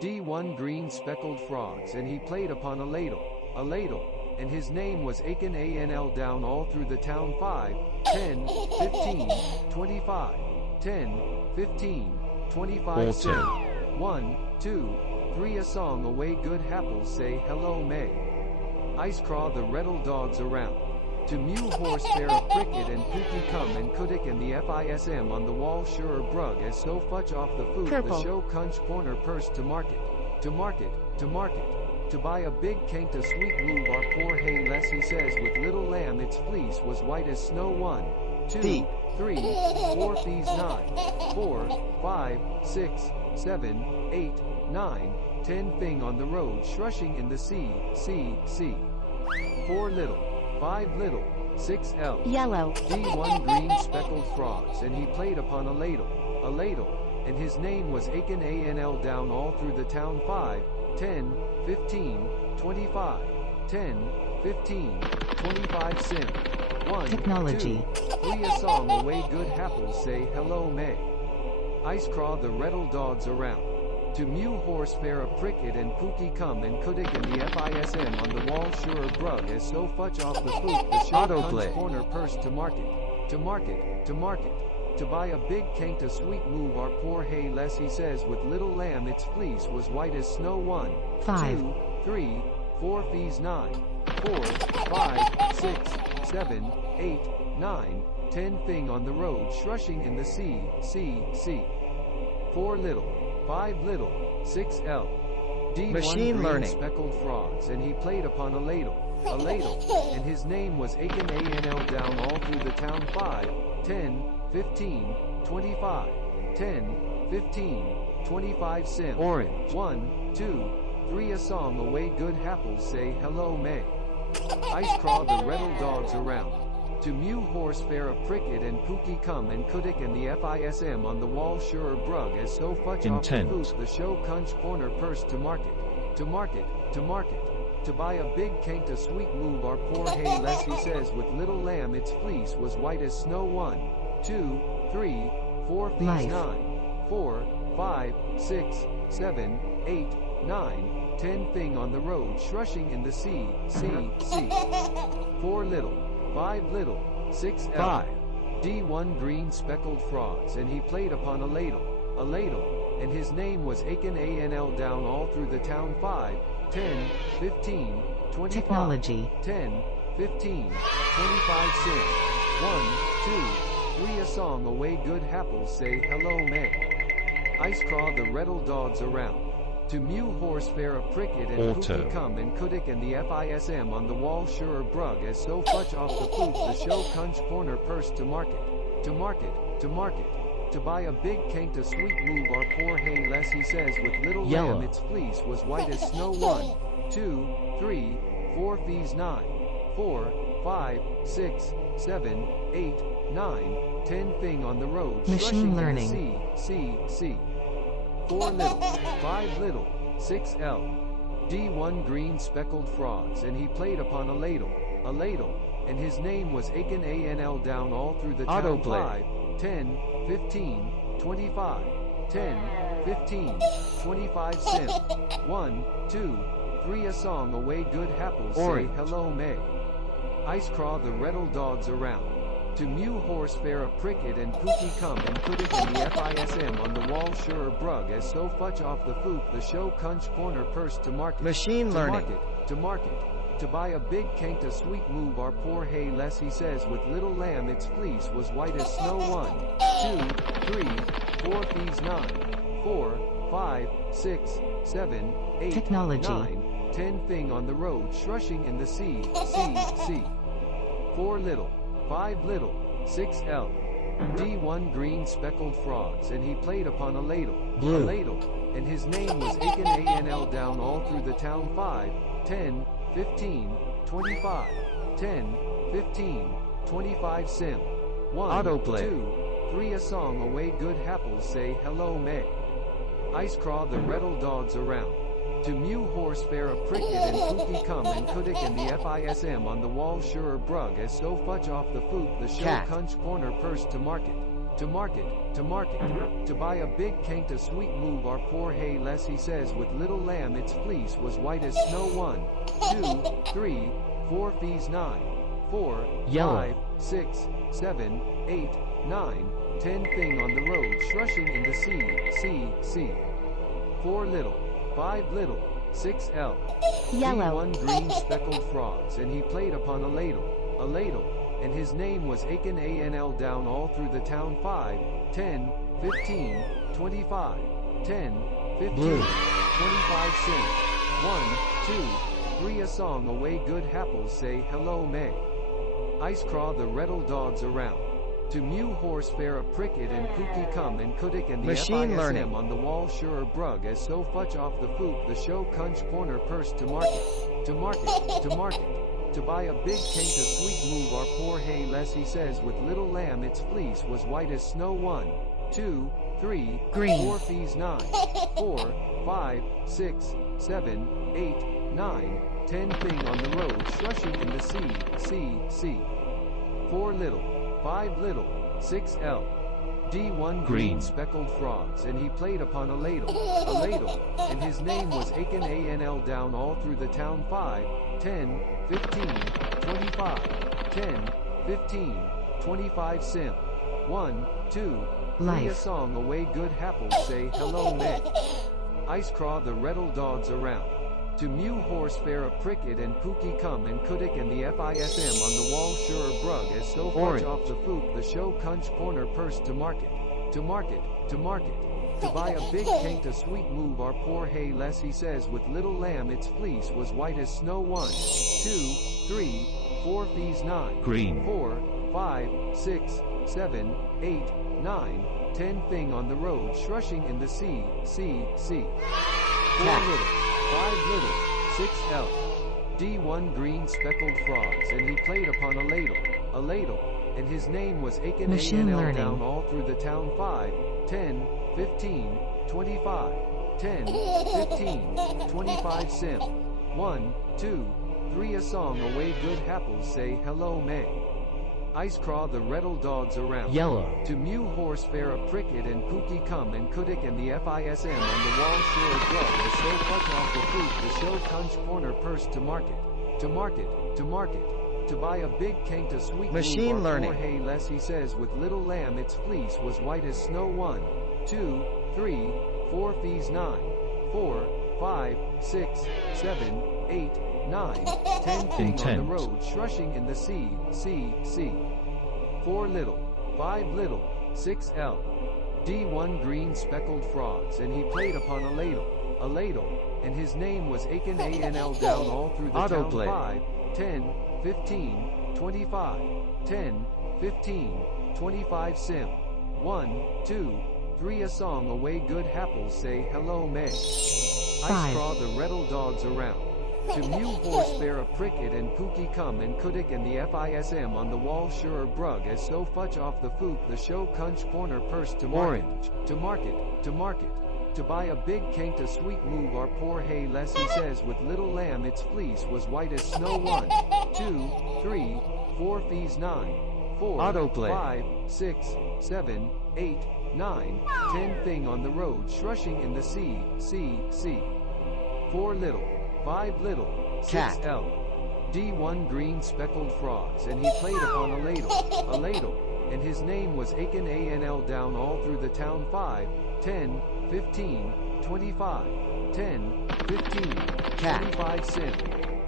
D1 green speckled frogs and he played upon a ladle, and his name was Achan Anl down all through the town 5, 10, 15, 25, 10, 15, 25 Autumn. cent. 1, 2, 3 a song away good happles say hello May. Ice craw the reddle dogs around. To mew horse fair a pricket and pookie come and kudik and the FISM on the wall sure brug as so futch off the food the show cunch corner purse to market. To buy a big cank to sweet move our poor hay less he says with little lamb its fleece was white as snow 1, 2, 3, 4 fees 9, 4, 5, 6, 7, 8, 9, 10 thing on the road shrushing in the sea, 4 little, 5 little, 6 L, yellow, D1 green speckled frogs and he played upon a ladle, and his name was Achan Anl down all through the town 5, 10, 15, 25, 10, 15, 25 sim. 1, Technology. 2, 3 a song away good happles say hello May. Ice craw the reddle dogs around. To mew horse fair a pricket and pookie come and kudik and the FISM on the wall sure brug as so futch off the foot the show cunch corner purse to market. To buy a big cank to sweet move our poor hay less he says with little lamb its fleece was white as snow 1, 5, 2, 3, 4 fees 9, 4, 5, 6, 7, 8, 9, 10 thing on the road shrushing in the sea, 4 little, 5 little, 6 L, D1 Machine green learning. speckled frogs and he played upon a ladle, and his name was Achan Anl down all through the town 5, 10, 15, 25, 10, 15, 25 sim. Orange. 1, 2, 3 a song away good happles say hello May. Ice craw the reddle dogs around. To mew horse fair a pricket and pookie come and kudik and the FISM on the wall sure brug as so futch off the Intent. foot the show cunch corner purse to market. To buy a big cank to sweet move our poor hay less he says with little lamb its fleece was white as snow 1, 2, 3, 4 fees Life. 9, 4, 5, 6, 7, 8, 9, 10 thing on the road shrushing in the sea, 4 little, 5 little, 6 L, 5. D1 green speckled frogs and he played upon a ladle, and his name was Achan Anl down all through the town 5, 10, 15, 25, Technology. 10, 15, 25 sim. 1, 2, 3 a song away good happles say hello May. Ice craw the reddle dogs around. To mew horse fair a pricket and Auto. pookie come and kudik and the FISM on the wall sure brug as so futch off the foot the show cunch corner purse to market. To buy a big cank to sweet move our poor hay less he says with little Yellow. lamb its fleece was white as snow 1, 2, 3, 4 fees 9, 4, 5, 6, 7, 8, 9, 10 thing on the road Machine shrushing learning. in the sea, 4 little, 5 little, 6 L, D1 green speckled frogs and he played upon a ladle, and his name was Achan Anl down all through the town Autoplay. 5, 10, 15, 25, 10, 15, 25 sim. 1, 2, 3 a song away good happles Orange. say hello May. Ice craw the reddle dogs around. To mew horse fair a pricket and pookie come and kudik and the FISM on the wall sure brug as so futch off the foot the show cunch corner purse to market. Machine learning. To market. To buy a big cank to sweet move our poor hay less he says with little lamb its fleece was white as snow 1, 2, 3, 4 fees 9, 4, 5, 6, 7, 8, Technology. 9, 10 thing on the road shrushing in the sea, 4 little, 5 little, 6 L, D1 green speckled frogs and he played upon a ladle, and his name was Achan Anl down all through the town 5, 10, 15, 25, 10, 15, 25 sim. 1, Autoplay. 2, 3 a song away good happles say hello May. Ice craw the reddle dogs around. To mew horse fair a pricket and pookie come and kudik and the FISM on the wall sure brug as so futch off the foot the show Cat. cunch corner purse to market. to market, to buy a big cane to sweet move our poor hay less he says with little lamb its fleece was white as snow 1, 2, 3, 4 fees 9, 4, Yellow. 5, 6, 7, 8, 9, 10 thing on the road shrushing in the sea, 4 little, 5 little, 6 L, Yellow. 1 green speckled frogs and he played upon a ladle, and his name was Achan Anl down all through the town 5, 10, 15, 25, 10, 15, Blue. 25 cents, 1, 2, 3 a song away good happles say hello May. Ice craw the reddle dogs around. To mew horse fair a pricket and pookie come and kudik and the Machine FISM learning. on the wall sure brug as so futch off the foot the show cunch corner purse to market. To buy a big cane to sweet move our poor hay less he says with little lamb its fleece was white as snow 1, 2, 3, Green. 4 fees 9, 4, 5, 6, 7, 8, 9, 10 thing on the road shrushing in the sea. 4 little, 5 little, 6 L. D1 green speckled frogs and he played upon a ladle, and his name was Achan Anl down all through the town 5, 10, 15, 25, 10, 15, 25 sim. 1, 2, 3 a Life. song away good happles say hello May. Ice craw the reddle dogs around. To mew horse fair a pricket and pookie come and kudik and the FISM on the wall sure brug as so fudge Orange. off the foot the show cunch corner purse to market. To buy a big cane to sweet move our poor hay less he says with little lamb its fleece was white as snow 1, 2, 3, 4 fees 9, Green. 4, 5, 6, 7, 8, 9, 10 thing on the road shrushing in the sea. 4 little, 5 little, 6 L. D1 green speckled frogs and he played upon a ladle, and his name was Achan Machine Anl learning. down all through the town 5, 10, 15, 25, 10, 15, 25 sim. 1, 2, 3 a song away good happles say hello May. Ice craw the reddle dogs around. Yellow. To mew horse fair a pricket and pookie come and kudik and the FISM on the wall sure drug the so fudge off the foot the show cunch corner purse to market. To buy a big cane to sweet Machine move our learning. poor hay less he says with little lamb its fleece was white as snow 1, 2, 3, 4 fees 9, 4, 5, 6, 7, 8, 9, 10 thing on the Intent. road shrushing in the sea. 4 little, 5 little, 6 L. D1 green speckled frogs and he played upon a ladle, and his name was Achan Anl down all through the town Autoplay. 5, 10, 15, 25, 10, 15, 25 sim. 1, 2, 3 a song away good happles say hello May. Ice 5. craw the reddle dogs around. To mew horse fair a pricket and pookie come and kudik and the FISM on the wall sure brug as so fudge off the foot the show cunch corner purse to market. Orange. To buy a big cane to sweet move our poor hay less he says with little lamb its fleece was white as snow 1, 2, 3, 4 fees 9, 4, Autoplay. 5, 6, 7, 8, 9, 10 thing on the road shrushing in the sea. 4 little, 5 little, 6 Cat. L. D1 green speckled frogs and he played upon a ladle, and his name was Achan Anl down all through the town 5, 10, 15, 25, 10, 15, Cat. 25 sim.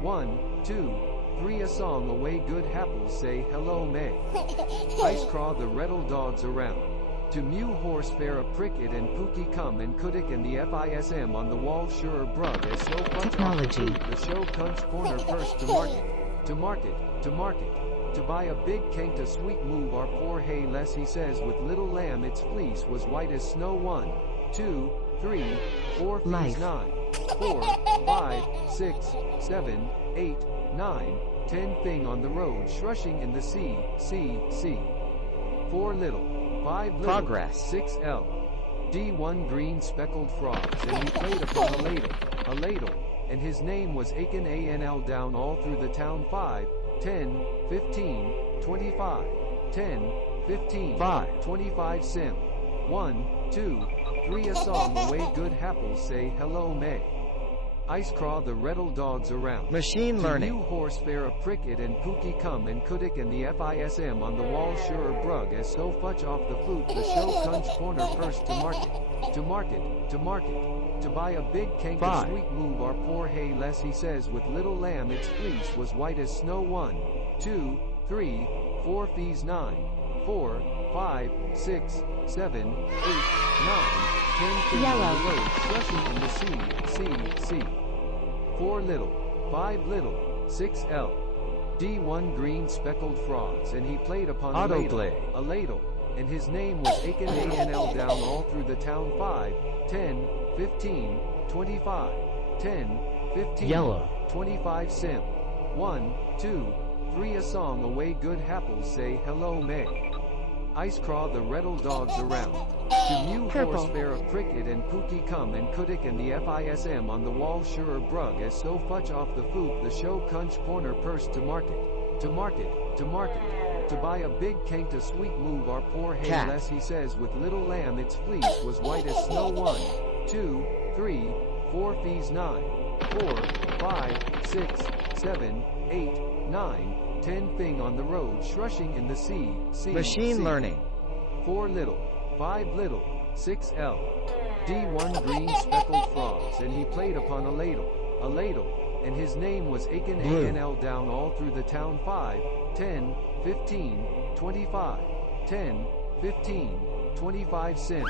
1, 2, 3 a song away good happles say hello May. Ice craw the reddle dogs around. To mew horse fair a pricket and pookie come and kudik and the FISM on the wall sure brug as so fudge off the Technology. foot the show cunch corner purse to market. To buy a big cane to sweet move our poor hay less he says with little lamb its fleece was white as snow 1, 2, 3, 4 fees Life. 9, 4, 5, 6, 7, 8, 9, 10 thing on the road shrushing in the sea. 4 little, 5 little, Progress. 6 L. D1 green speckled frogs and he played upon a ladle, and his name was Achan Anl down all through the town 5, 10, 15, 25, 10, 15, 5, 25 sim. 1, 2, 3 a song away good happles say hello May. Ice craw the Reddle dogs around. machine The learning, new horse fair a pricket and pookie come and kudik and the FISM on the wall sure brug as so fudge off the foot the show cunch corner first to market. To market, to market. To buy a big cank a 5, sweet move our poor hay less he says with little lamb its fleece was white as snow 1, 2, 3, 4 fees 9, 4, 5, 6, 7, 8, 9, 10 things on the road slushing in the sea. 4 little, 5 little, 6 L. D1 green speckled frogs and he played upon autoplay, a ladle, and his name was Aiken ANL down all through the town 5, 10, 15, 25, 10, 15, yellow, 25 sim. 1, 2, 3 a song away good happles say hello May. Ice craw the Reddle dogs around. To new horse fair a pricket and pookie come and kudik and the FISM on the wall sure brug as so fudge off the foot the show cunch corner purse to market. To market, to market. To buy a big cank to sweet move our poor hay cat, less he says with little lamb its fleece was white as snow 1, 2, 3, 4 fees 9, 4, 5, 6, 7, 8, 9, 10 thing on the road shrushing in the sea. machine learning, 4 little, 5 little, 6 L. D1 green speckled frogs and he played upon a ladle, and his name was Aiken blue, ANL down all through the town 5, 10, 15, 25, 10, 15, 25 sim.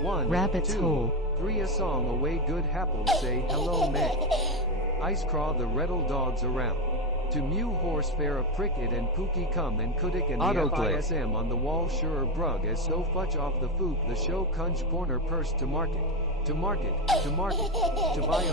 1, Rabbit's 2, hole. 3 a song away good happles say hello May. Ice craw the Reddle dogs around. To mew horse fair a pricket and pookie come and kudik and the autoplay, FISM on the wall sure brug as so fudge off the foot the show cunch corner purse to market. To market, to market. To buy a